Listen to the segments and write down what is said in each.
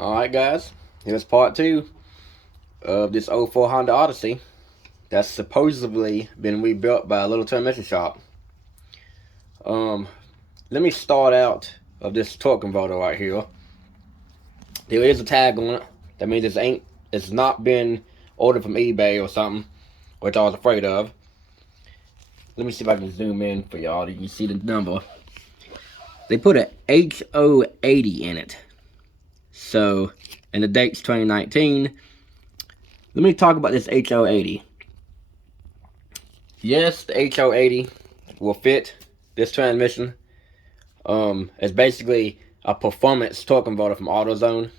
Alright guys, here's part 2 of this '04 Honda Odyssey that's supposedly been rebuilt by a little transmission shop. Let me start out of this torque converter right here. There is a tag on it. That means it's not been ordered from eBay or something, which I was afraid of. Let me see if I can zoom in for y'all. You can see the number. They put a HO80 in it. So, and the date's 2019. Let me talk about this HO80. Yes, the HO80 will fit this transmission. It's basically a performance torque converter from AutoZone.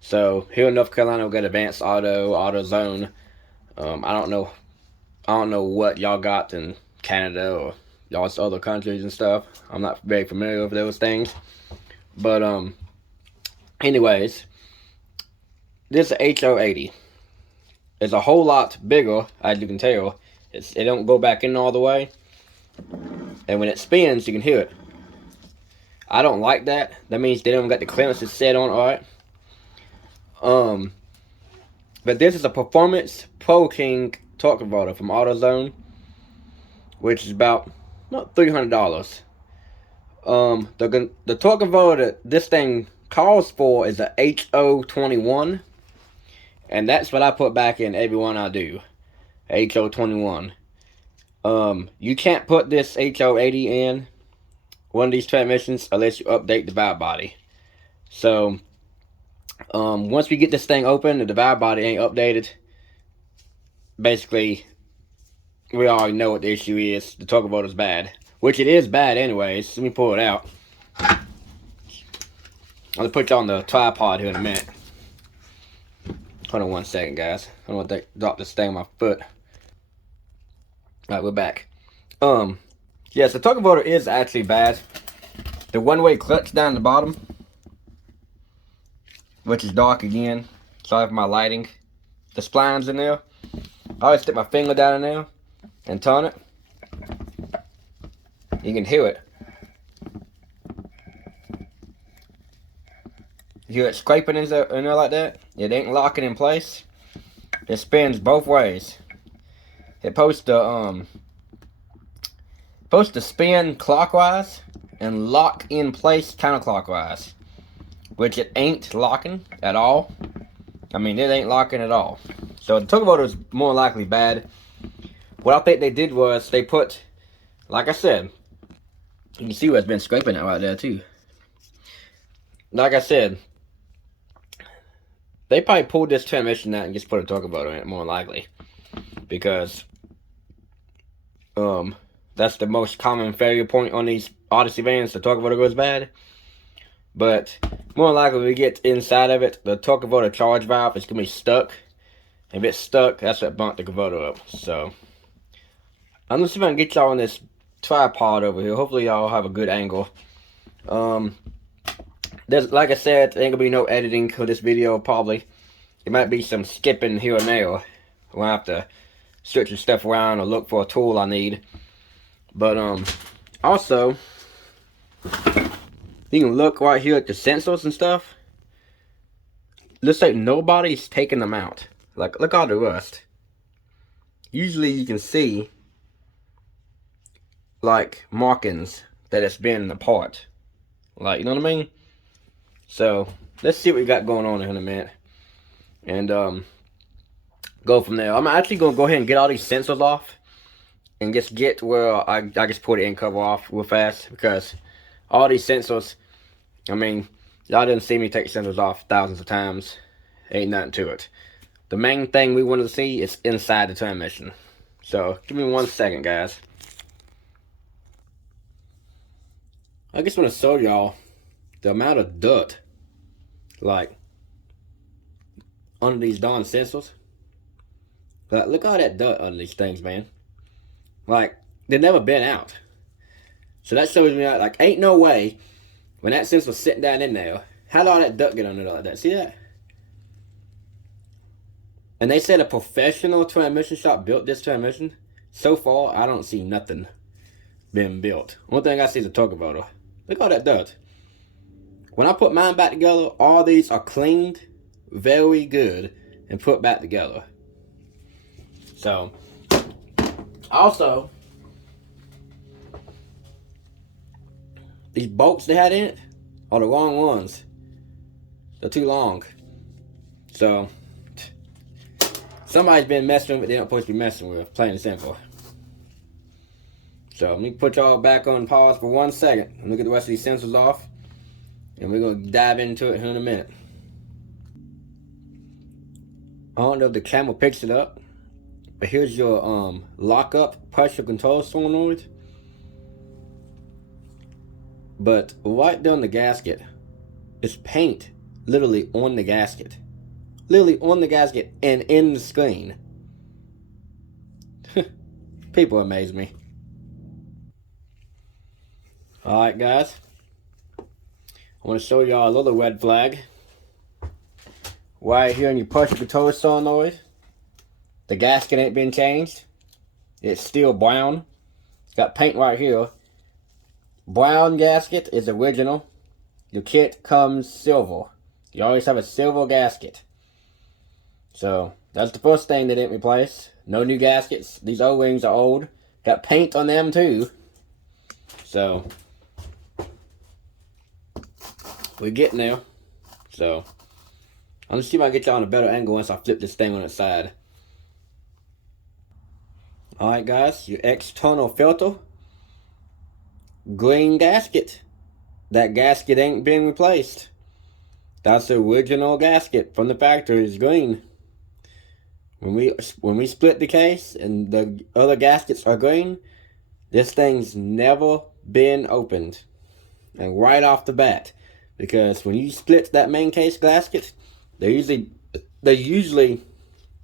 So here in North Carolina, we got Advanced Auto, AutoZone. I don't know what y'all got in Canada or y'all's other countries and stuff. I'm not very familiar with those things. But anyways, this HO80 is a whole lot bigger, as you can tell. It don't go back in all the way, and when it spins, you can hear it. I don't like that. That means they don't got the clearances set on it right. But this is a Performance Pro King torque converter from AutoZone, which is about $300. The torque converter that this thing calls for is a HO21, and that's what I put back in every one I do. HO21. You can't put this HO80 in one of these transmissions unless you update the valve body. So once we get this thing open and the valve body ain't updated, basically we already know what the issue is. The torque converter is bad, which it is bad anyways. Let me pull it out. I'm gonna put you on the tripod here in a minute. Hold on one second, guys. I don't want to drop this thing on my foot. Alright, we're back. Yes, the torque converter is actually bad. The one-way clutch down the bottom, which is dark again. Sorry for my lighting. The splines in there. I always stick my finger down in there and turn it. You can hear it. You hear it scraping in there like that? It ain't locking in place. It spins both ways. It's supposed to spin clockwise and lock in place counterclockwise, which it ain't locking at all. I mean, it ain't locking at all. So the torque converter is more likely bad. What I think they did was they put, like I said, you can see where it's been scraping it right there too. Like I said, they probably pulled this transmission out and just put a torque converter in it, more likely, because that's the most common failure point on these Odyssey vans. The torque converter goes bad. But more likely, when we get inside of it, the torque converter charge valve is gonna be stuck. If it's stuck, that's what bumped the converter up. So I'm gonna see if I can get y'all on this tripod over here. Hopefully, y'all have a good angle. There's, like I said, there ain't gonna be no editing for this video. Probably it might be some skipping here and there. We'll have to switch some stuff around or look for a tool I need. But also, you can look right here at the sensors and stuff. Looks like nobody's taking them out. Like, look at all the rust. Usually you can see like markings that it's been apart. Like, you know what I mean? So let's see what we got going on here in a minute, and go from there. I'm actually gonna go ahead and get all these sensors off and just get where I just pull the end cover off real fast, because all these sensors, I mean, y'all didn't see me take sensors off thousands of times. Ain't nothing to it. The main thing we want to see is inside the transmission. So give me 1 second, guys. I just want to show y'all the amount of dirt, like, under these darn sensors. Like, look at all that dirt under these things, man. Like, they've never been out. So that shows me, like, ain't no way, when that sensor was sitting down in there, how did all that dirt get under there like that? See that? And they said a professional transmission shop built this transmission. So far, I don't see nothing being built. One thing I see is a torque converter. Look at all that dirt. When I put mine back together, all these are cleaned very good and put back together. So, also, these bolts they had in it are the wrong ones. They're too long. So, somebody's been messing with it they're not supposed to be messing with, plain and simple. So, let me put y'all back on pause for 1 second and look at the rest of these sensors off. And we're going to dive into it in a minute. I don't know if the camera picks it up, but here's your lock-up pressure control solenoid. But right down the gasket is paint literally on the gasket. Literally on the gasket and in the screen. People amaze me. Alright guys, I want to show y'all a little red flag. Right here in your pressure control solenoid, the gasket ain't been changed. It's still brown. It's got paint right here. Brown gasket is original. Your kit comes silver. You always have a silver gasket. So that's the first thing they didn't replace. No new gaskets. These O-rings are old. Got paint on them too. So we're getting there. So I'm gonna see if I can get y'all on a better angle once I flip this thing on its side. Alright guys, your external filter. Green gasket. That gasket ain't been replaced. That's the original gasket from the factory. It's green. When we split the case and the other gaskets are green, this thing's never been opened. And right off the bat. Because when you split that main case gasket, they usually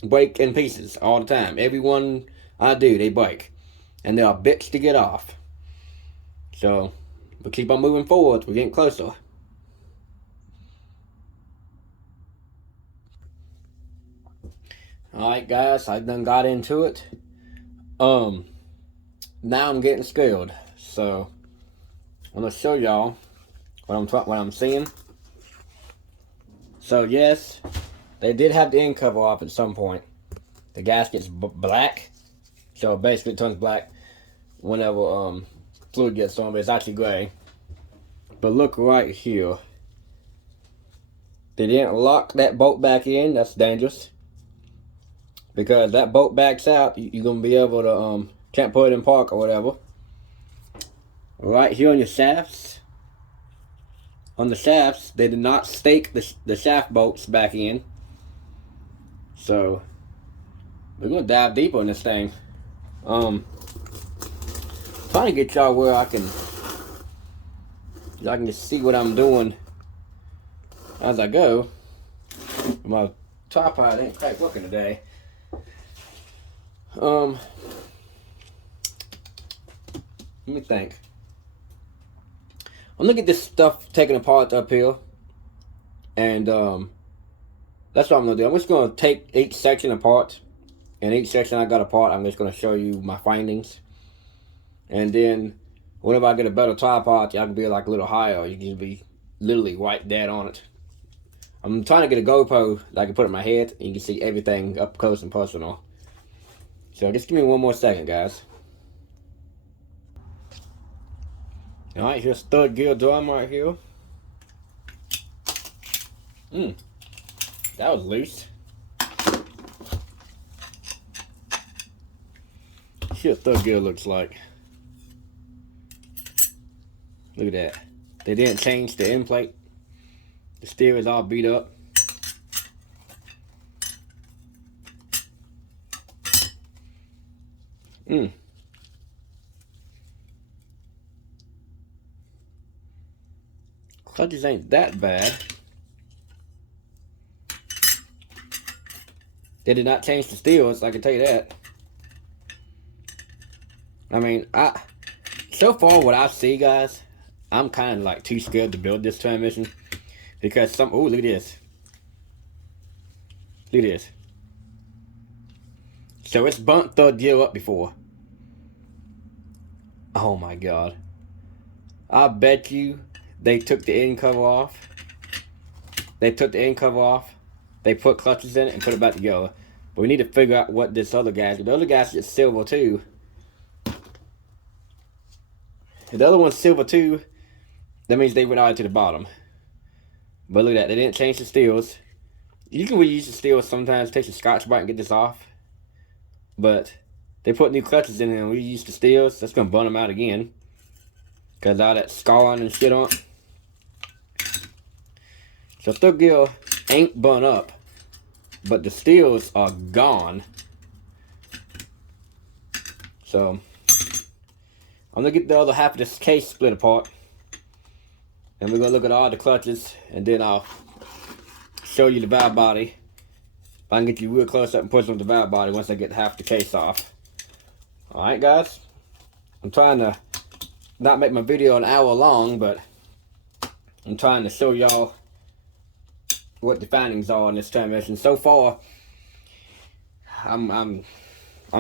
break in pieces all the time. Every one I do, they break. And they are bitch to get off. So, we'll keep on moving forward. We're getting closer. Alright guys, I done got into it. Now I'm getting scared. So, I'm going to show y'all what I'm seeing. So yes, they did have the end cover off at some point. The gasket's black, so basically it turns black whenever fluid gets on, but it's actually gray. But look right here. They didn't lock that bolt back in. That's dangerous, because that bolt backs out. You're gonna be able to can't put it in park or whatever. Right here on your shafts. On the shafts, they did not stake the shaft bolts back in. So we're gonna dive deeper in this thing. Trying to get y'all where y'all can just see what I'm doing as I go. My tripod ain't quite working today. Let me think. I'm gonna get this stuff taken apart up here, and that's what I'm gonna do. I'm just gonna take each section apart, and each section I got apart, I'm just gonna show you my findings. And then whenever I get a better tripod, I can be like a little higher. You can be literally right dead on it. I'm trying to get a GoPro that I can put on my head, and you can see everything up close and personal. So just give me 1 more second, guys. Alright, here's third gear drum right here. That was loose. See what third gear looks like. Look at that. They didn't change the end plate. The steer is all beat up. Clutches ain't that bad. They did not change the steels, I can tell you that. I mean, so far what I see, guys, I'm kind of like too scared to build this transmission, because look at this. Look at this. So it's burnt third gear up before. Oh my god. I bet you they took the end cover off. They took the end cover off. They put clutches in it and put it back together. But we need to figure out what this other gasket. The other gasket is silver too. If the other one's silver too, that means they went all to the bottom. But look at that. They didn't change the steels. You can reuse the steels sometimes. Take some Scotch-Brite and get this off. But they put new clutches in and reuse the steels. That's going to burn them out again. Because all that scarring and shit on it. So third gear ain't burnt up. But the steels are gone. So I'm going to get the other half of this case split apart. And we're going to look at all the clutches. And then I'll show you the valve body. If I can get you real close up and push on the valve body once I get half the case off. Alright guys. I'm trying to not make my video an hour long, but I'm trying to show y'all what the findings are on this transmission. So far, I'm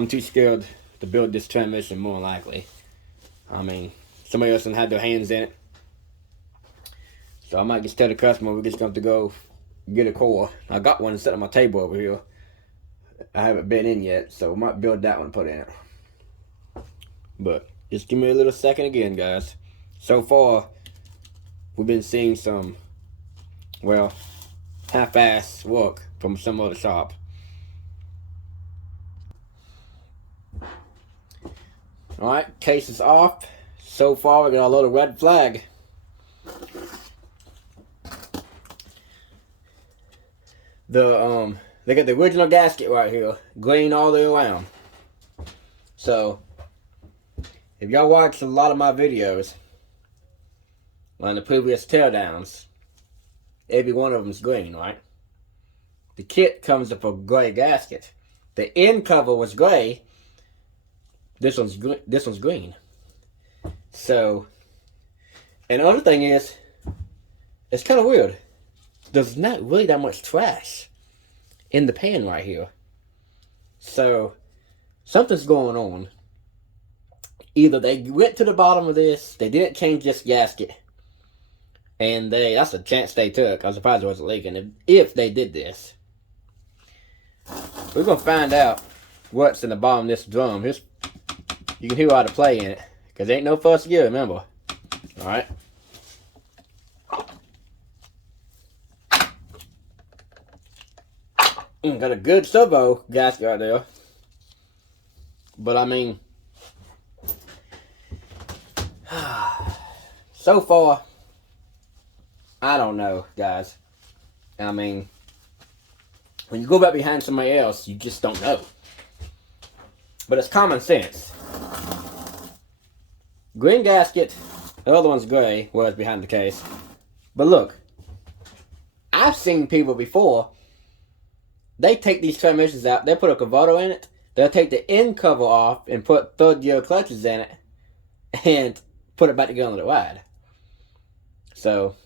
too scared to build this transmission more than likely. I mean, somebody else done had their hands in it. So I might just tell the customer we're just going to go get a core. I got one set on my table over here. I haven't been in yet, so I might build that one and put in it. But just give me a little second again, guys. So far, we've been seeing some, well, half-ass work from some other shop. Alright, case is off. So far, we got a little red flag. They got the original gasket right here, green all the way around. So, if y'all watched a lot of my videos on the previous teardowns, every one of them's green, right? The kit comes with a gray gasket. The end cover was gray. This one's green. So, and the other thing is, it's kind of weird. There's not really that much trash in the pan right here. So, something's going on. Either they went to the bottom of this, they didn't change this gasket, and that's a chance they took. I'm surprised it wasn't leaking if they did this. We're going to find out what's in the bottom of this drum. Here's, you can hear how to play in it, because there ain't no first gear, remember. Alright. Got a good servo gasket right there. But I mean, so far, I don't know, guys. I mean, when you go back behind somebody else, you just don't know. But it's common sense. Green gasket, the other one's gray, was behind the case. But look, I've seen people before, they take these transmissions out, they put a converter in it, they'll take the end cover off and put third gear clutches in it, and put it back together on the ride. So,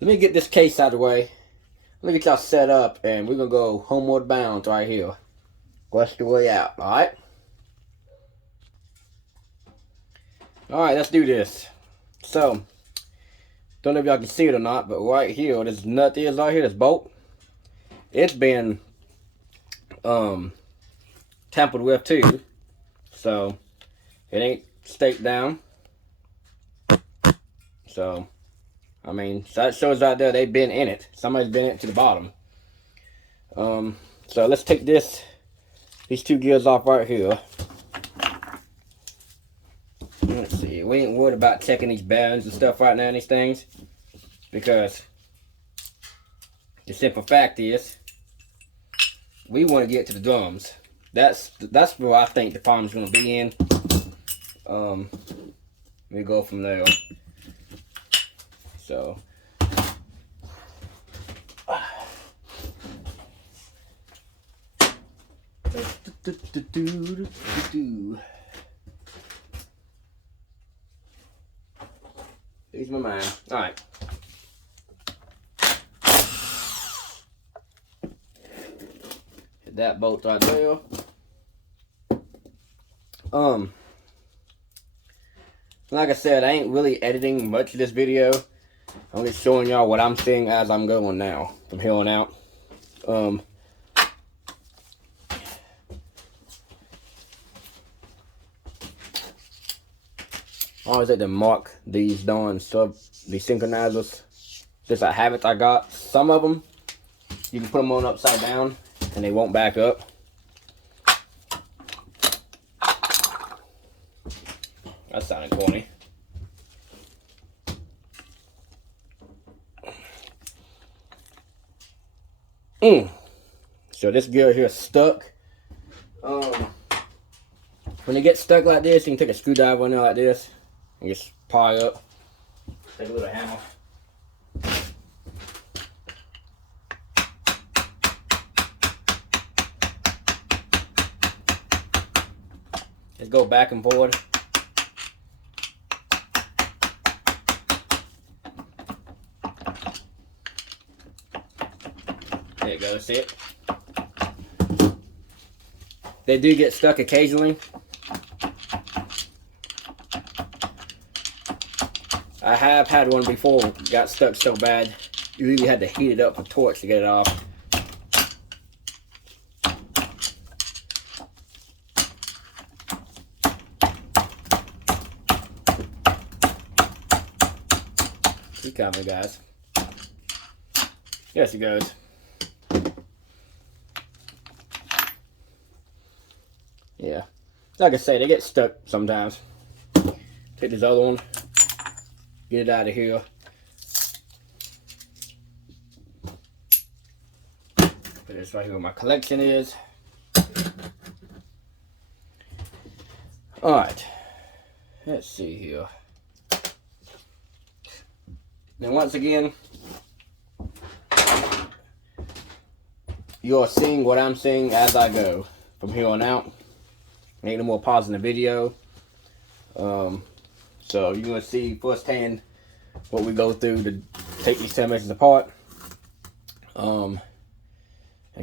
let me get this case out of the way. Let me get y'all set up, and we're going to go homeward bound right here. What's the way out, alright? Alright, let's do this. So, don't know if y'all can see it or not, but right here, this nut is right here, this bolt. It's been tampered with too. So, it ain't staked down. So, I mean, so that shows right there they've been in it. Somebody's been in it to the bottom. So let's take these two gears off right here. Let's see, we ain't worried about checking these bearings and stuff right now in these things, because the simple fact is, we want to get to the drums. That's where I think the problem's going to be in. We go from there. So, here's my mind. All right. Hit that bolt right there. Like I said, I ain't really editing much of this video. I'm just showing y'all what I'm seeing as I'm going now, from here on out. I always like to mark these darn these synchronizers. Just a habit I got. Some of them, you can put them on upside down and they won't back up. That sounded corny. So this gear here is stuck. When it gets stuck like this, you can take a screwdriver in there like this and just pry up. Take a little hammer. Just go back and forth. There you go, see it? They do get stuck occasionally. I have had one before, got stuck so bad, you really had to heat it up with a torch to get it off. Keep coming, guys. Yes, it goes. Yeah, like I say, they get stuck sometimes. Take this other one, get it out of here. Put this right here where my collection is. Alright, let's see here. Now once again, you're seeing what I'm seeing as I go from here on out. Ain't no more pausing the video. So you're gonna see firsthand what we go through to take these transmissions apart. And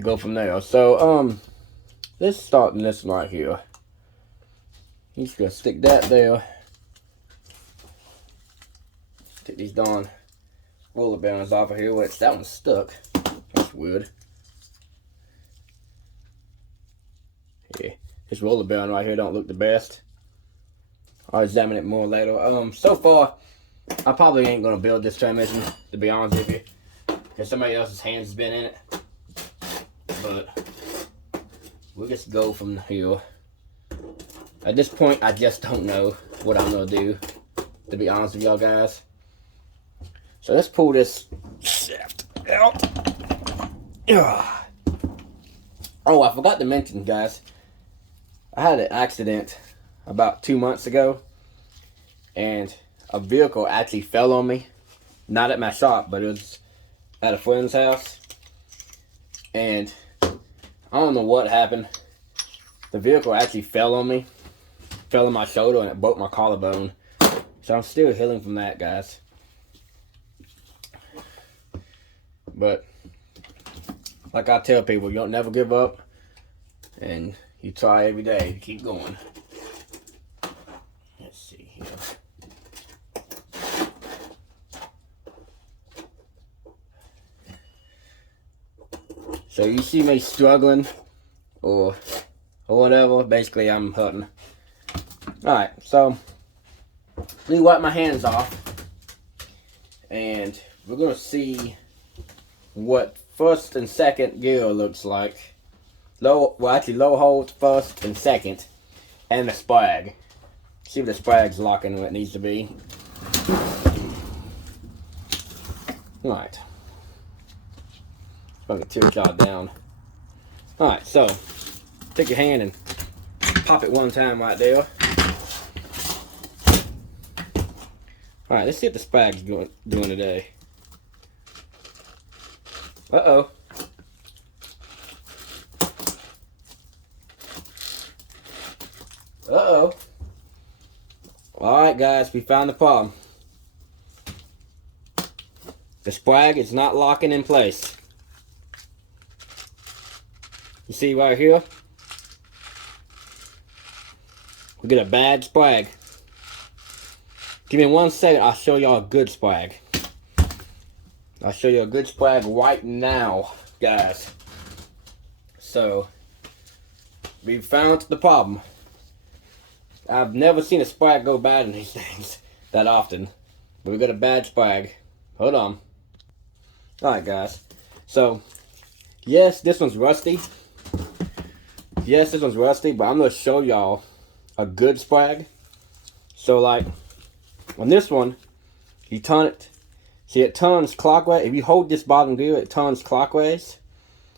go from there. So let's start in this one right here. I'm just gonna stick that there. Take these darn roller bearings off of here, which that one's stuck. That's weird. Yeah. This roller bearing right here don't look the best. I'll examine it more later. So far, I probably ain't gonna build this transmission, to be honest with you, because somebody else's hands has been in it. But we'll just go from here. At this point, I just don't know what I'm gonna do, to be honest with y'all guys. So let's pull this shaft out. Oh, I forgot to mention, guys. I had an accident about 2 months ago, and a vehicle actually fell on me. Not at my shop, but it was at a friend's house. And I don't know what happened. The vehicle actually fell on me, fell on my shoulder, and it broke my collarbone. So I'm still healing from that, guys. But like I tell people, you don't never give up, and you try every day to keep going. Let's see here. So you see me struggling or whatever, basically I'm hurting. Alright, so let me wipe my hands off and we're gonna see what first and second gear looks like. Low hold first and second, and the sprag. See if the sprag's locking where it needs to be. Alright. I'm gonna tear y'all down. Alright, so take your hand and pop it one time right there. Alright, let's see what the sprag's doing today. Uh-oh. Uh-oh. Alright guys, we found the problem. The sprag is not locking in place. You see right here? We get a bad sprag. Give me 1 second, I'll show y'all a good sprag. I'll show you a good sprag right now, guys. So, we found the problem. I've never seen a sprag go bad in these things that often. But we got a bad sprag. Hold on. Alright, guys. So, yes, this one's rusty. Yes, this one's rusty, but I'm going to show y'all a good sprag. So, like, on this one, you turn it. See, it turns clockwise. If you hold this bottom gear, it turns clockwise.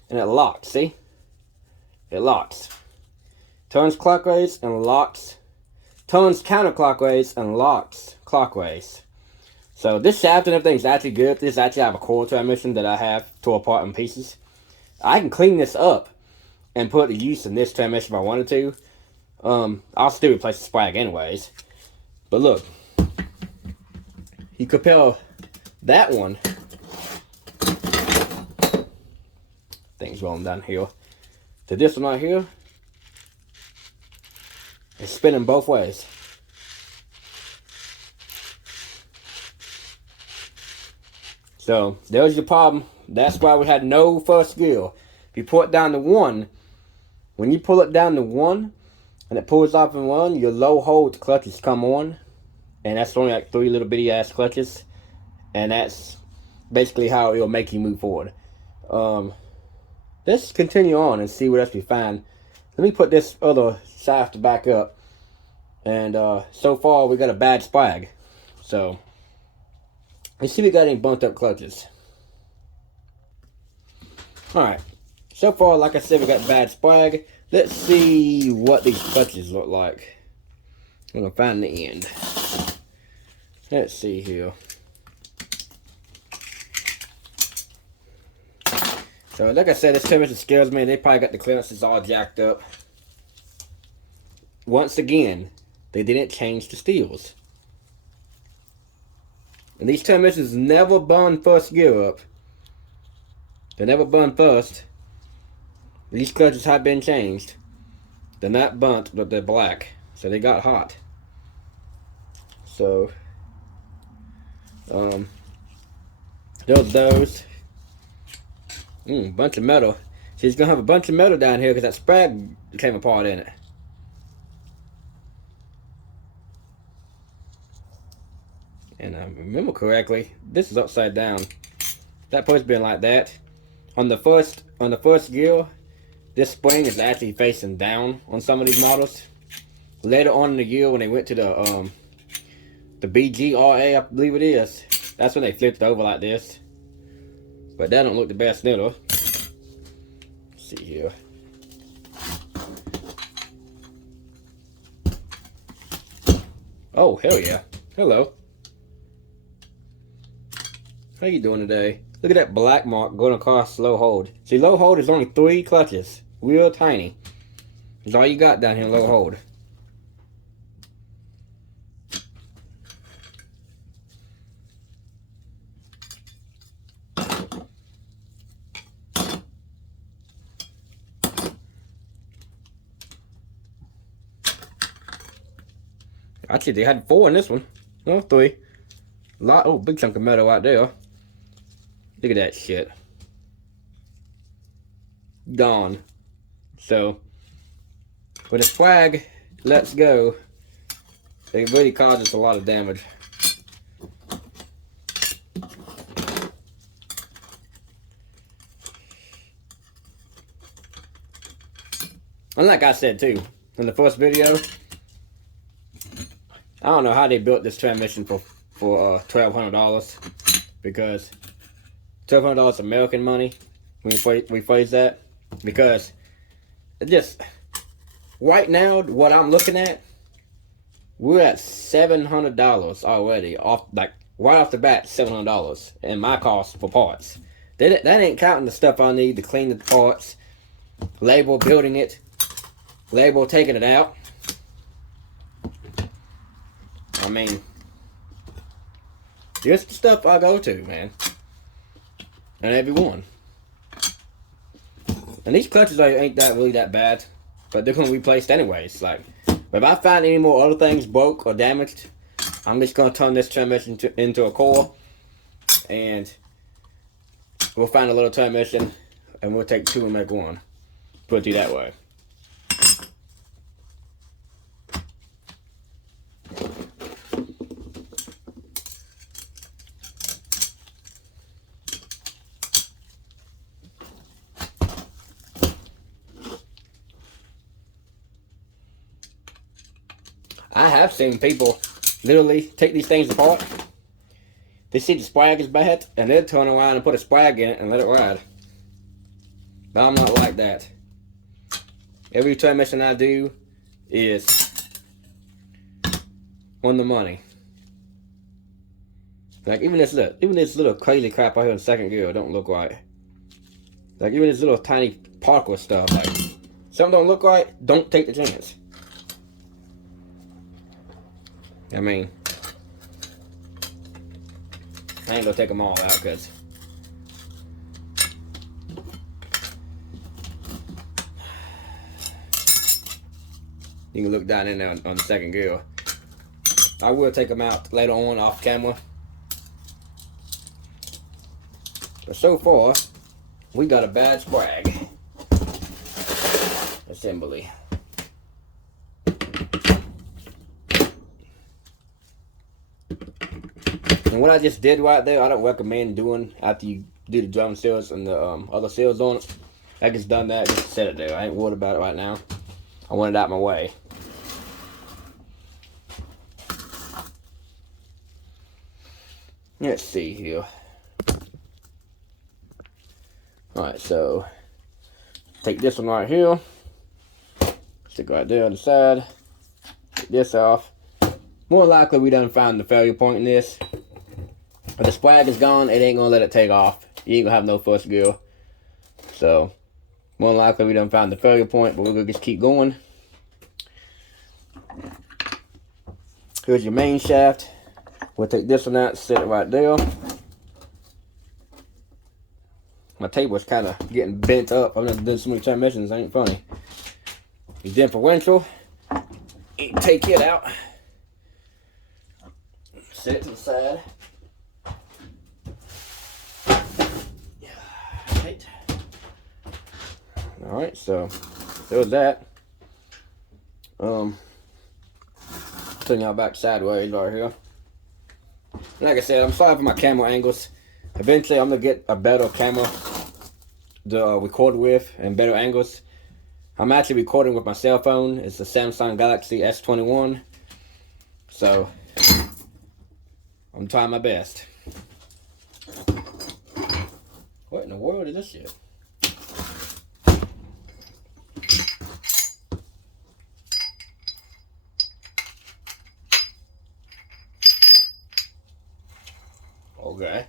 And it locks, see? It locks. Turns clockwise and locks. Turns counterclockwise and locks clockwise. So this shaft and everything is actually good. This actually have a coil transmission that I have tore apart in pieces. I can clean this up and put the use in this transmission if I wanted to. I'll still replace the sprag anyways. But look, you compare that one. Things rolling down here. To this one right here. It's spinning both ways. So, there's your problem. That's why we had no first gear. If you pull it down to 1, when you pull it down to 1, and it pulls off in 1, your low hold clutches come on. And that's only like 3 little bitty ass clutches. And that's basically how it'll make you move forward. Let's continue on and see what else we find. Let me put this other shaft back up. And so far we got a bad sprag. So let's see if we got any burnt up clutches. Alright. So far, like I said, we got bad sprag. Let's see what these clutches look like. I'm gonna find the end. Let's see here. So like I said, this transmission scares me. They probably got the clearances all jacked up. Once again, they didn't change the steels. And these transmissions never burn first gear up. They never burn first. These clutches have been changed. They're not burnt, but they're black. So they got hot. So, there's those. Bunch of metal. See, it's gonna have a bunch of metal down here because that sprag came apart in it. And I remember correctly, this is upside down. That supposed to be like that. On the first gear, this spring is actually facing down on some of these models. Later on in the year, when they went to the BGRA, I believe it is, that's when they flipped it over like this. But that don't look the best neither. Let's see here. Oh, hell yeah. Hello. How you doing today? Look at that black mark going across low hold. See, low hold is only 3 clutches. Real tiny. That's all you got down here, low hold. Actually, they had 4 in this one. No, 3. Oh, big chunk of metal out there. Look at that shit. Gone. So, when the sprag lets go, it really causes a lot of damage. And like I said too, in the first video, I don't know how they built this transmission for $1,200, because $1,200 American money, we phrase that, because it just, right now, what I'm looking at, we're at $700 already, right off the bat, $700 in my cost for parts. That ain't counting the stuff I need to clean the parts, label building it, label taking it out. I mean, just the stuff I go to, man. And every one. And these clutches ain't really that bad, but they're gonna be replaced anyways. Like, but if I find any more other things broke or damaged, I'm just gonna turn this transmission into a coil, and we'll find a little transmission, and we'll take two and make one. Put it through that way. I have seen people literally take these things apart. They see the sprag is bad, and they'll turn around and put a sprag in it and let it ride. But I'm not like that. Every transmission I do is on the money. Like even this little crazy crap out here in second gear don't look right. Like even this little tiny particle stuff, like something don't look right, don't take the chance. I mean, I ain't gonna take them all out because you can look down in there on the second gear. I will take them out later on off camera. But so far, we got a bad sprag assembly. And what I just did right there, I don't recommend doing after you do the drum seals and the other seals on it. I just done that, just set it there. I ain't worried about it right now. I want it out of my way. Let's see here. Alright, so take this one right here. Stick right there on the side. Take this off. More likely we done found the failure point in this. If the sprag is gone, it ain't gonna let it take off. You ain't gonna have no first gear. So, more likely we done found the failure point, but we're gonna just keep going. Here's your main shaft. We'll take this one out, set it right there. My table's kind of getting bent up. I've never done so many transmissions, it ain't funny. Your differential, you take it out. Set it to the side. Right. Alright, so there's that. Turn y'all back sideways right here. Like I said, I'm sorry for my camera angles. Eventually I'm gonna get a better camera to record with and better angles. I'm actually recording with my cell phone. It's a Samsung Galaxy S21. So I'm trying my best. What in the world is this shit? Okay.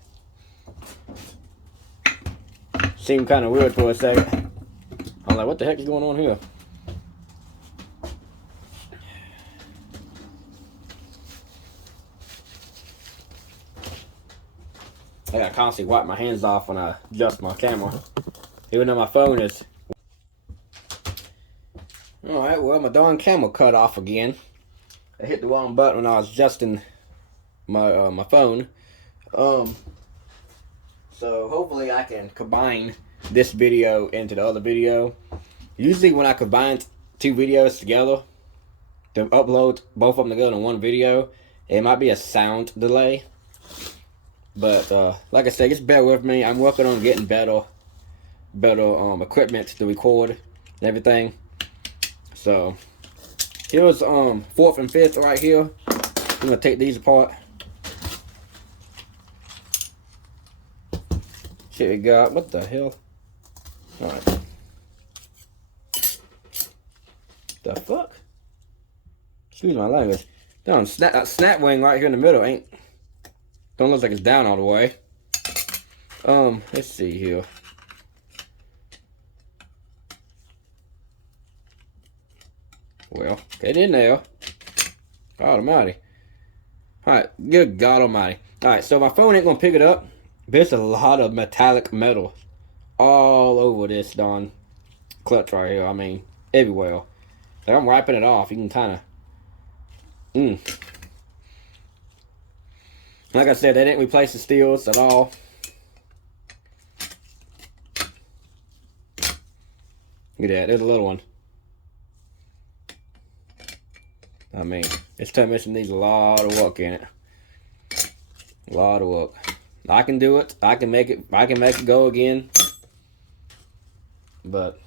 Seemed kind of weird for a second. I'm like, what the heck is going on here? I gotta constantly wipe my hands off when I adjust my camera. Even though my phone is... Alright, well, my darn camera cut off again. I hit the wrong button when I was adjusting my my phone. So hopefully I can combine this video into the other video. Usually when I combine two videos together, to upload both of them together in one video, it might be a sound delay. But like I said, just bear with me. I'm working on getting better equipment to record and everything. So here's fourth and fifth right here. I'm gonna take these apart. Shit we got. What the hell? Alright. The fuck? Excuse my language. That snap wing right here in the middle ain't... Don't look like it's down all the way. Let's see here. Well, get in there. God almighty. Alright, good God almighty. Alright, so my phone ain't gonna pick it up. There's a lot of metallic metal all over this darn clutch right here. I mean, everywhere. Like I'm wiping it off. You can kind of... Like I said, they didn't replace the steels at all. Look at that, there's a little one. I mean, this transmission needs a lot of work in it. A lot of work. I can do it. I can make it go again. But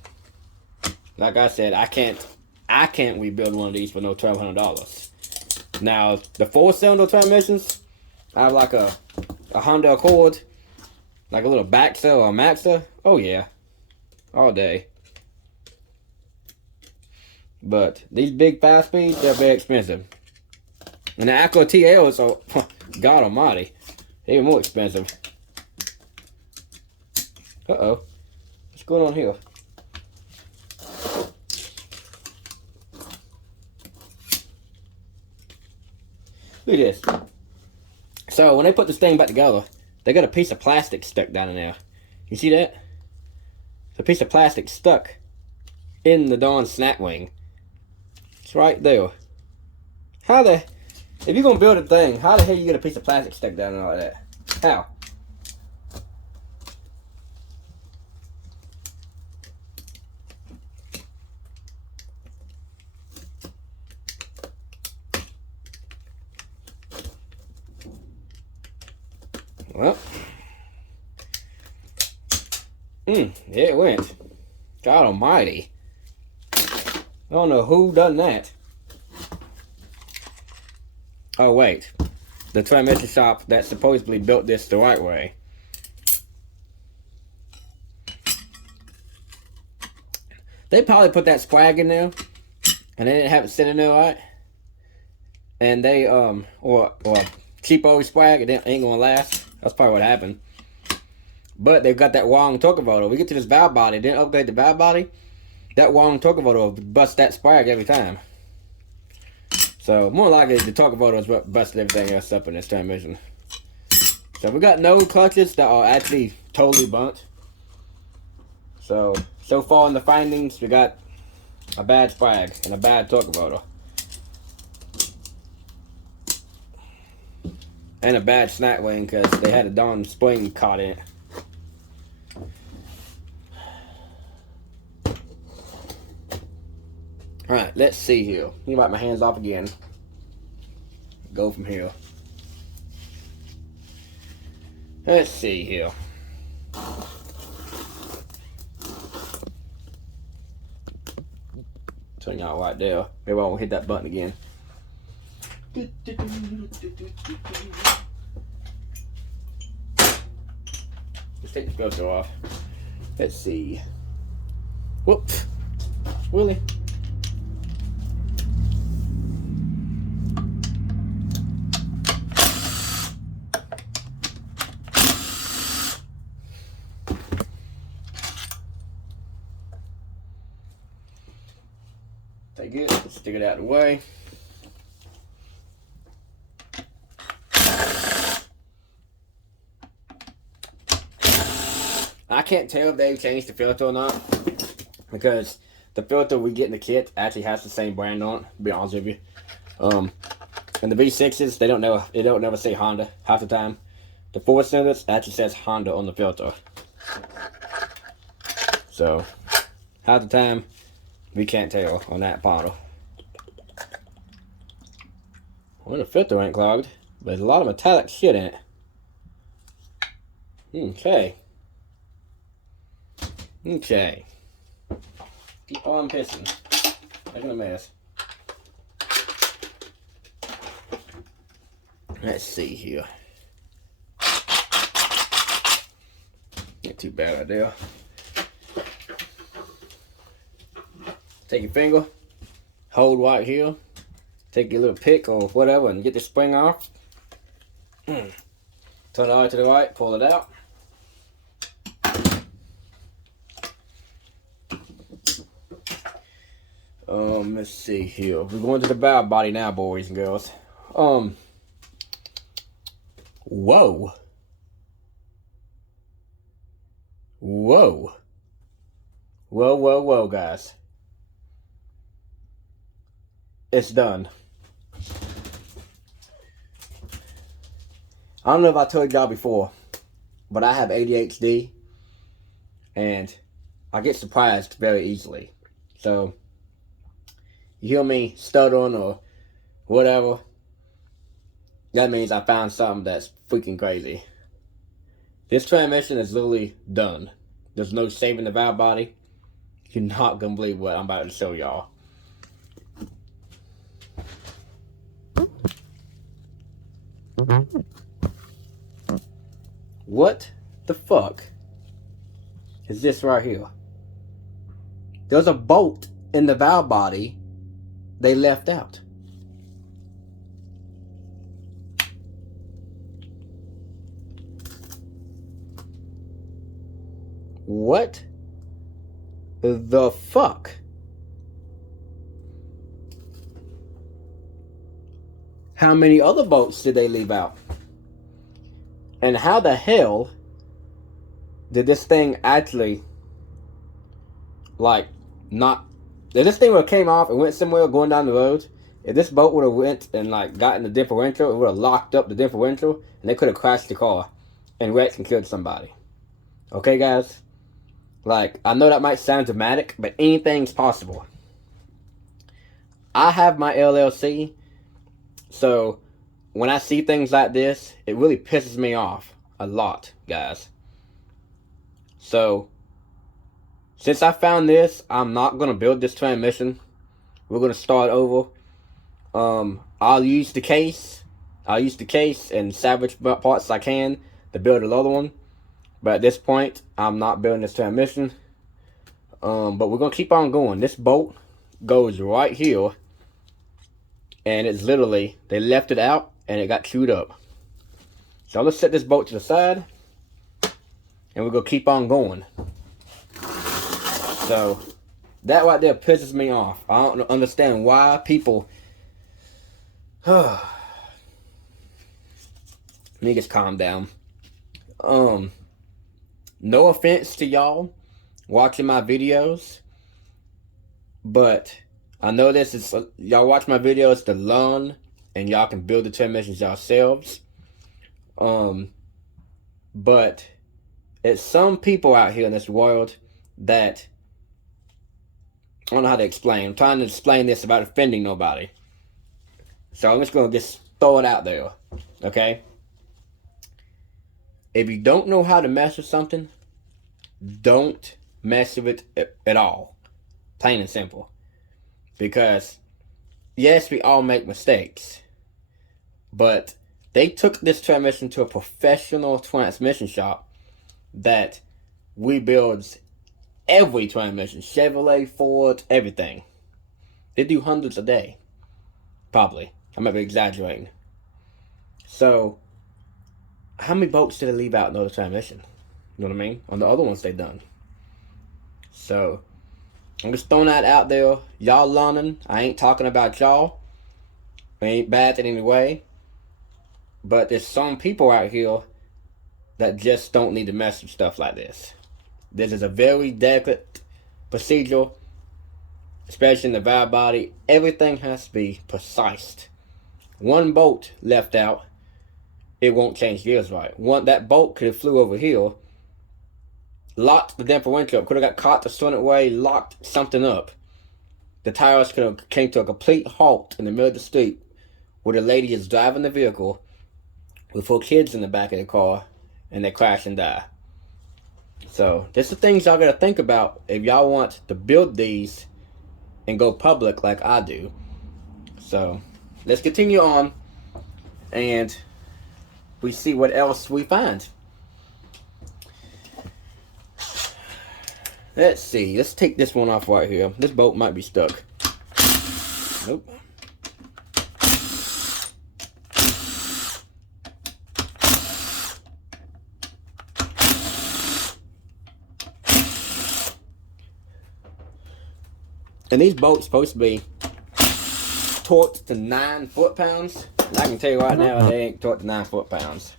like I said, I can't rebuild one of these for no $1,200. Now the 4-cylinder transmissions, I have like a Honda Accord, like a little Baxter or Maxter. Oh yeah, all day. But these big 5-speeds, they're very expensive. And the Acura TLs are, God almighty, even more expensive. Uh-oh. What's going on here? Look at this. So, when they put this thing back together, they got a piece of plastic stuck down in there. You see that? It's a piece of plastic stuck in the darn snack wing. It's right there. How the... If you're gonna build a thing, how the hell you get a piece of plastic stuck down there like that? How? Well. Yeah, it went. God almighty. I don't know who done that. Oh wait, the transmission shop that supposedly built this the right way. They probably put that sprag in there, and they didn't have it sitting there right. And they or cheap old sprag, it ain't gonna last. That's probably what happened. But they've got that wrong torque converter. We get to this valve body, didn't upgrade the valve body. That wrong torque converter will bust that sprag every time. So, more likely, the torque converter is what busted everything else up in this transmission. So, we got no clutches that are actually totally burnt. So far in the findings, we got a bad sprag and a bad torque converter. And a bad snack wing because they had a darn spring caught in it. Alright, let's see here. Let me wipe my hands off again. Go from here. Let's see here. Turn y'all right there. Maybe I won't hit that button again. Let's take the filter off. Let's see. Whoop. Willie. Take it, stick it out of the way. I can't tell if they've changed the filter or not, because the filter we get in the kit actually has the same brand on it, to be honest with you. And the V6s, they don't never say Honda half the time. The 4-cylinders actually says Honda on the filter. So, half the time, we can't tell on that bottle. Well, the filter ain't clogged, but there's a lot of metallic shit in it. Okay. Okay. Keep on pissing. Making a mess. Let's see here. Not too bad idea. Take your finger, hold right here, take your little pick or whatever and get the spring off. Turn it all to the right, pull it out. Let's see here. We're going to the valve body now, boys and girls. Whoa. Whoa. Whoa, whoa, whoa, guys. It's done. I don't know if I told y'all before, but I have ADHD, and I get surprised very easily. So, you hear me stuttering or whatever, that means I found something that's freaking crazy. This transmission is literally done. There's no saving the valve body. You're not gonna believe what I'm about to show y'all. What the fuck is this right here? There's a bolt in the valve body they left out. What the fuck? How many other bolts did they leave out? And how the hell did this thing actually, like, not... If this thing would have came off and went somewhere going down the road, if this bolt would have went and, like, gotten the differential, it would have locked up the differential, and they could have crashed the car and wrecked and killed somebody. Okay, guys? Like, I know that might sound dramatic, but anything's possible. I have my LLC, so when I see things like this, it really pisses me off a lot, guys. So, since I found this, I'm not going to build this transmission. We're going to start over. I'll use the case. I'll use the case and salvage parts I can to build another one. But at this point, I'm not building this transmission. But we're going to keep on going. This bolt goes right here. And it's literally, they left it out and it got chewed up. So let's set this bolt to the side. And we're going to keep on going. So, that right there pisses me off. I don't understand why people... Let me just calm down. No offense to y'all watching my videos, but I know this is... Y'all watch my videos to learn, and y'all can build the transmissions yourselves. But it's some people out here in this world that... I don't know how to explain. I'm trying to explain this without offending nobody. So I'm just going to just throw it out there. Okay? If you don't know how to mess with something, don't mess with it at all. Plain and simple. Because, yes, we all make mistakes. But they took this transmission to a professional transmission shop that rebuilds every transmission. Chevrolet, Ford, everything. They do hundreds a day. Probably. I might be exaggerating. So, how many bolts did they leave out in the other transmission? You know what I mean? On the other ones they done. So, I'm just throwing that out there. Y'all learning. I ain't talking about y'all. I ain't bad in any way. But there's some people out here that just don't need to mess with stuff like this. This is a very delicate procedure, especially in the valve body. Everything has to be precise. One bolt left out, it won't change gears right. That bolt could have flew over here, locked the differential up, could have got caught the certain way, locked something up. The tires could have came to a complete halt in the middle of the street where the lady is driving the vehicle with her kids in the back of the car, and they crash and die. So, this is the things y'all gotta think about if y'all want to build these and go public like I do. So, let's continue on and we see what else we find. Let's see. Let's take this one off right here. This bolt might be stuck. Nope. And these bolts supposed to be torqued to 9 foot-pounds. And I can tell you right now, they ain't torqued to 9 foot-pounds.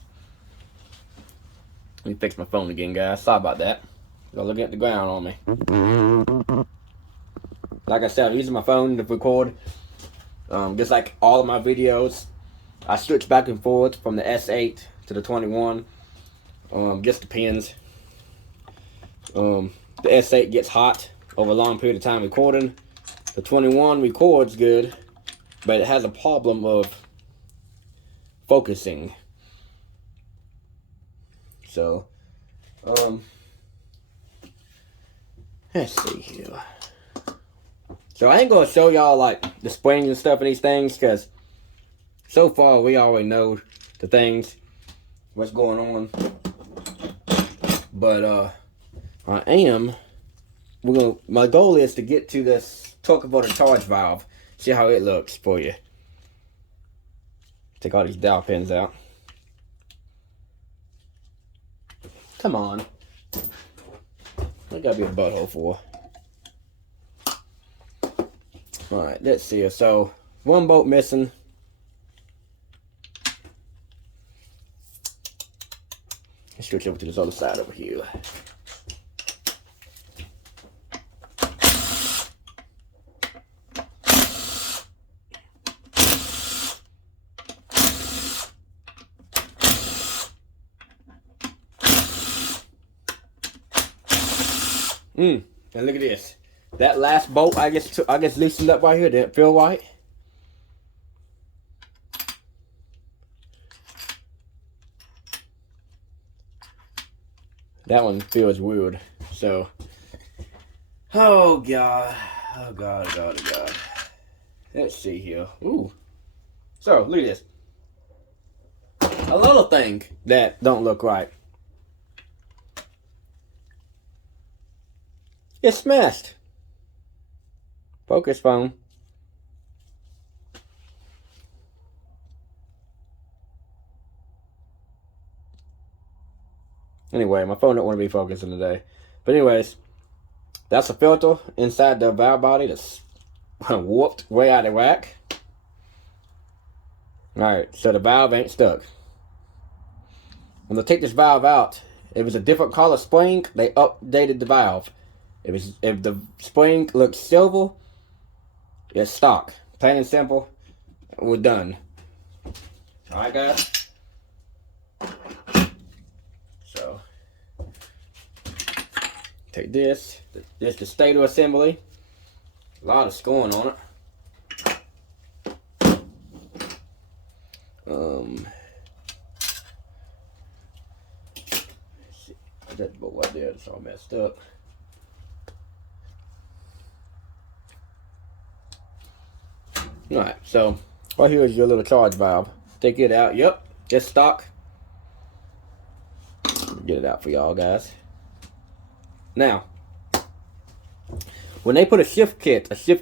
Let me fix my phone again, guys. Sorry about that. Y'all looking at the ground on me. Like I said, I'm using my phone to record. Just like all of my videos, I switch back and forth from the S8 to the 21. Just depends. The S8 gets hot over a long period of time recording. The 21 records good, but it has a problem of focusing. So, let's see here. So I ain't gonna show y'all like the springs and stuff in these things, because so far we already know the things, what's going on. But my goal is to get to this torque converter charge valve, see how it looks for you. Take all these dowel pins out. Come on. There gotta be a butthole for. Alright, let's see here. So, one bolt missing. Let's switch over to this other side over here. And look at this. That last bolt I guess loosened up right here. Didn't feel right. That one feels weird. So, oh god. Let's see here. Ooh. So, look at this. A little thing that don't look right. It's smashed. Focus phone. Anyway, my phone don't want to be focusing today. But anyways, that's a filter inside the valve body that's warped way out of whack. Alright, so the valve ain't stuck. When they take this valve out, if it's a different color spring, they updated the valve. If the spring looks silver, it's stock. Plain and simple. We're done. Alright, guys. So, take this. This is the stator assembly. A lot of scoring on it. Let's see. That bolt right there, it's all messed up. Alright, so right here is your little charge valve. Take it out. Yep, it's stock. Get it out for y'all guys. Now, when they put a shift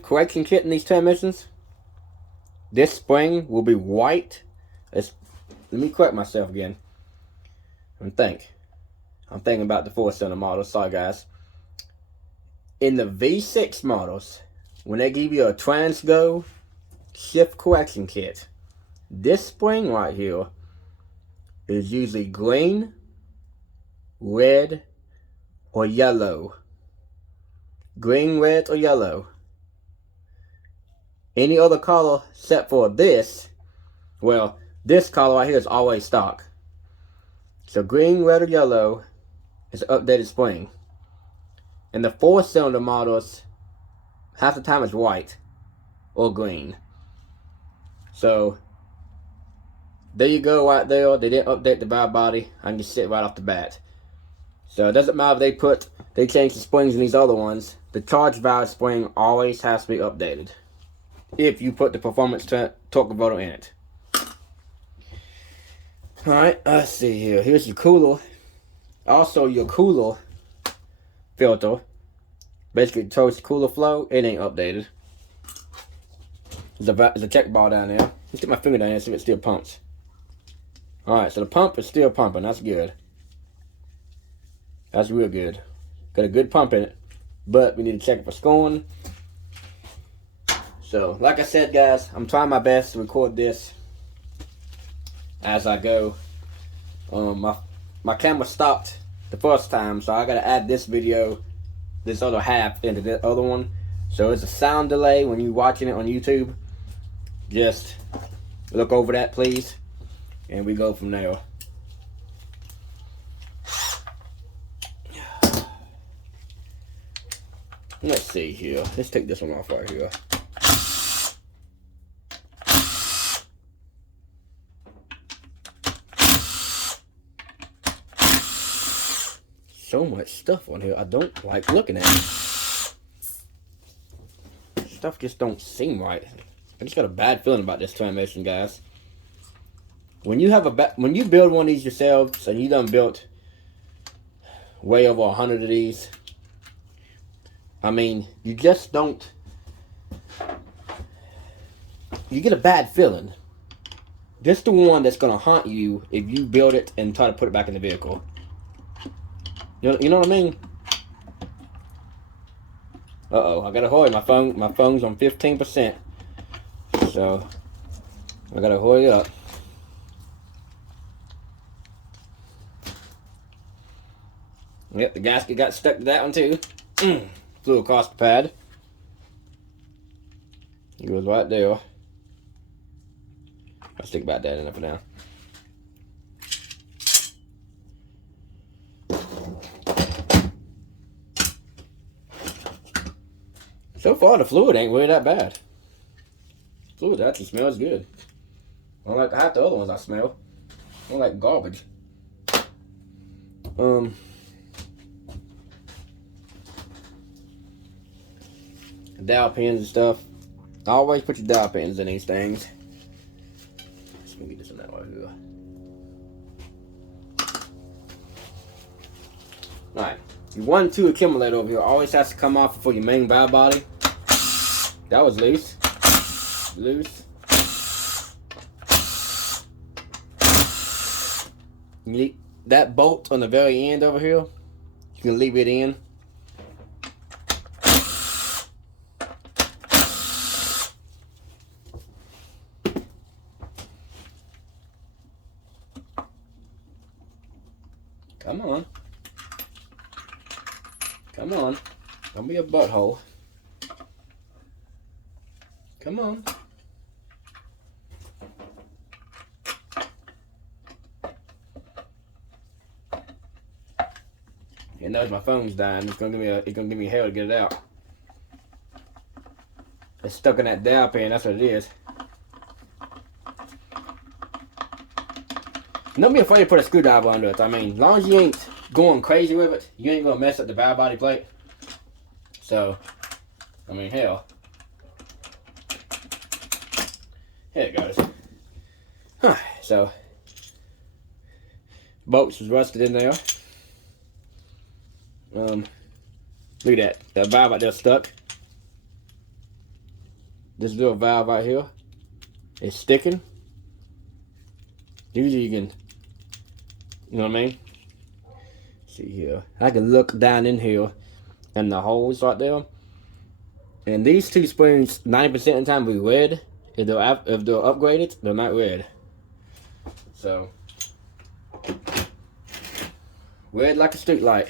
correction kit in these transmissions, this spring will be white. Let me correct myself again. I'm thinking about the 4-cylinder models. Sorry guys. In the V6 models, when they give you a Transgo shift correction kit, this spring right here is usually green, red, or yellow. Green, red, or yellow. Any other color except for this, well, this color right here is always stock. So green, red, or yellow is an updated spring. And the 4-cylinder models, half the time it's white or green. So, there you go right there. They didn't update the valve body. I can just see it right off the bat. So, it doesn't matter if they change the springs in these other ones. The charge valve spring always has to be updated if you put the performance torque converter in it. Alright, let's see here. Here's your cooler. Also, your cooler filter. Basically, it shows the cooler flow. It ain't updated. There's a check bar down there. Let's stick my finger down there and see if it still pumps. Alright, so the pump is still pumping. That's good. That's real good. Got a good pump in it. But we need to check it for scoring. So, like I said, guys, I'm trying my best to record this as I go. My camera stopped the first time, so I gotta add this video, this other half, into the other one. So it's a sound delay when you're watching it on YouTube. Just look over that, please, and we go from there. Let's see here. Let's take this one off right here. So much stuff on here. I don't like looking at it. Stuff just don't seem right. I just got a bad feeling about this transmission, guys. When you build one of these yourselves, and you done built way over 100 of these, I mean, you just don't. You get a bad feeling. This is the one that's gonna haunt you if you build it and try to put it back in the vehicle. You know what I mean? Uh-oh, I gotta hurry. My phone's on 15%. So I gotta hurry up. Yep, the gasket got stuck to that one too. Flew across the pad. It goes right there. I'll stick about that in there for now. So far, the fluid ain't really that bad. Fluid actually smells good. Unlike half the other ones I smell. They're like garbage. Dowel pins and stuff. Always put your dowel pins in these things. Let me get this one out right here. Alright. Your 1-2 accumulator over here always has to come off before your main valve body. That was loose. Loose. That bolt on the very end over here, you can leave it in. Come on. Come on. Don't be a butthole. Come on. You notice my phone's dying. It's gonna give me hell to get it out. It's stuck in that dowel pin. That's what it is. Don't be afraid to put a screwdriver under it. I mean, as long as you ain't going crazy with it, you ain't gonna mess up the valve body plate. So, I mean, hell. Here it goes. So, bolts was rusted in there. Look at that. That valve right there stuck. This little valve right here is sticking. Usually you can, you know what I mean? See here. I can look down in here and the holes right there. And these two springs 90% of the time will be red. If they're upgraded, they're not red. So red like a street light.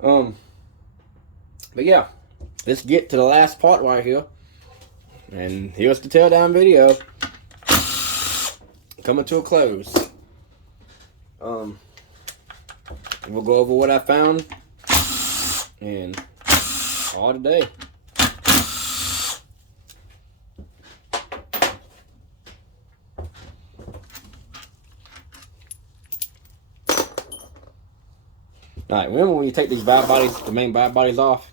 But yeah, let's get to the last part right here. And here's the teardown video. Coming to a close. We'll go over what I found and all today. Alright, remember when you take these valve bodies, the main valve bodies off,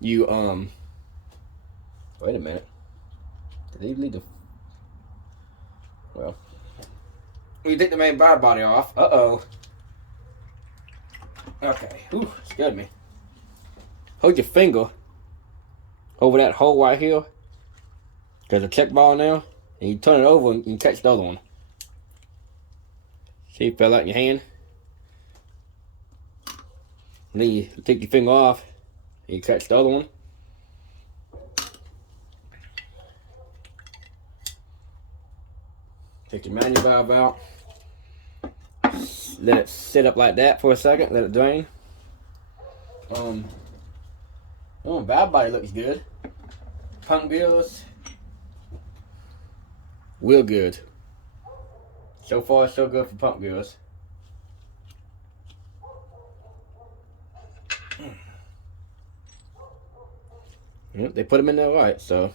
you wait a minute. Did they leave the, well, when you take the main valve body off, okay, ooh, scared me. Hold your finger over that hole right here. There's a check ball now, and you turn it over and you catch the other one. See, it fell out in your hand. And then you take your finger off and you catch the other one. Take your manual valve out. Let it sit up like that for a second. Let it drain. Valve body looks good. Pump gills. Real good. So far, so good for pump gills. Yep, they put them in there right, so.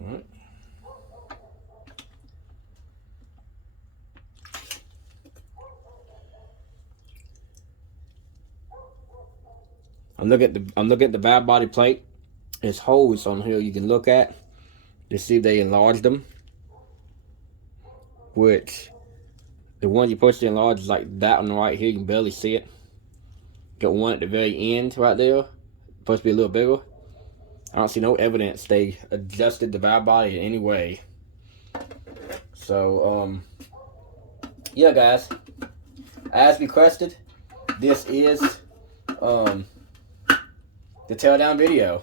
Alright. I'm looking at the valve body plate. There's holes on here you can look at to see if they enlarged them. Which the one you push to enlarge is like that one right here. You can barely see it. Got one at the very end right there. Supposed to be a little bigger. I don't see no evidence they adjusted the valve body in any way. So, yeah, guys. As requested, this is the teardown video.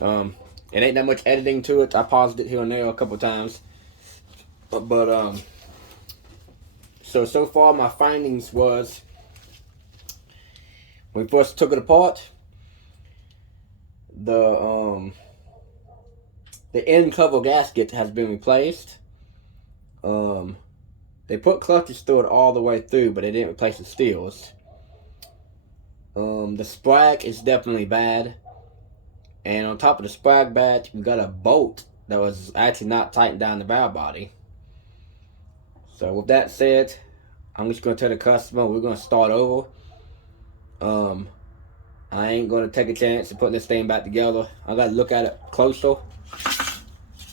It ain't that much editing to it. I paused it here and there a couple times. But so far my findings was, when we first took it apart, the end cover gasket has been replaced. They put clutches through it all the way through, but they didn't replace the steels. The sprag is definitely bad. And on top of the sprag bad, we got a bolt that was actually not tightened down the valve body. So with that said, I'm just going to tell the customer we're going to start over. I ain't going to take a chance of putting this thing back together. I got to look at it closer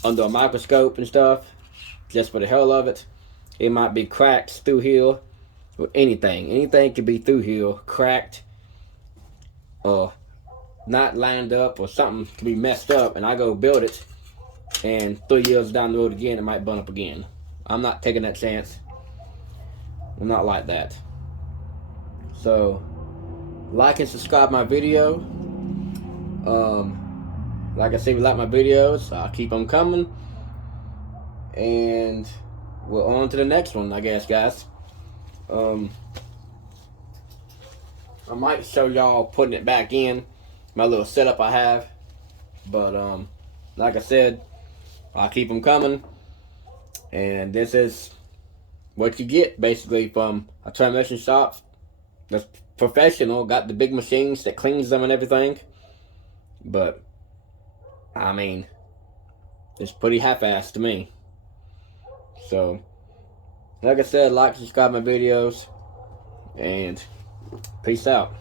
under a microscope and stuff, just for the hell of it. It might be cracked through here or anything. Anything could be through here, cracked, or not lined up, or something could be messed up, and I go build it, and 3 years down the road again, it might bun up again. I'm not taking that chance. I'm not like that. So, like and subscribe my video. Like I said, if you like my videos, I'll keep them coming. And we're on to the next one, I guess, guys. I might show y'all putting it back in, my little setup I have. But, like I said, I'll keep them coming. And this is what you get, basically, from a transmission shop that's professional, got the big machines that cleans them and everything. But, I mean, it's pretty half-assed to me. So, like I said, like, subscribe my videos, and peace out.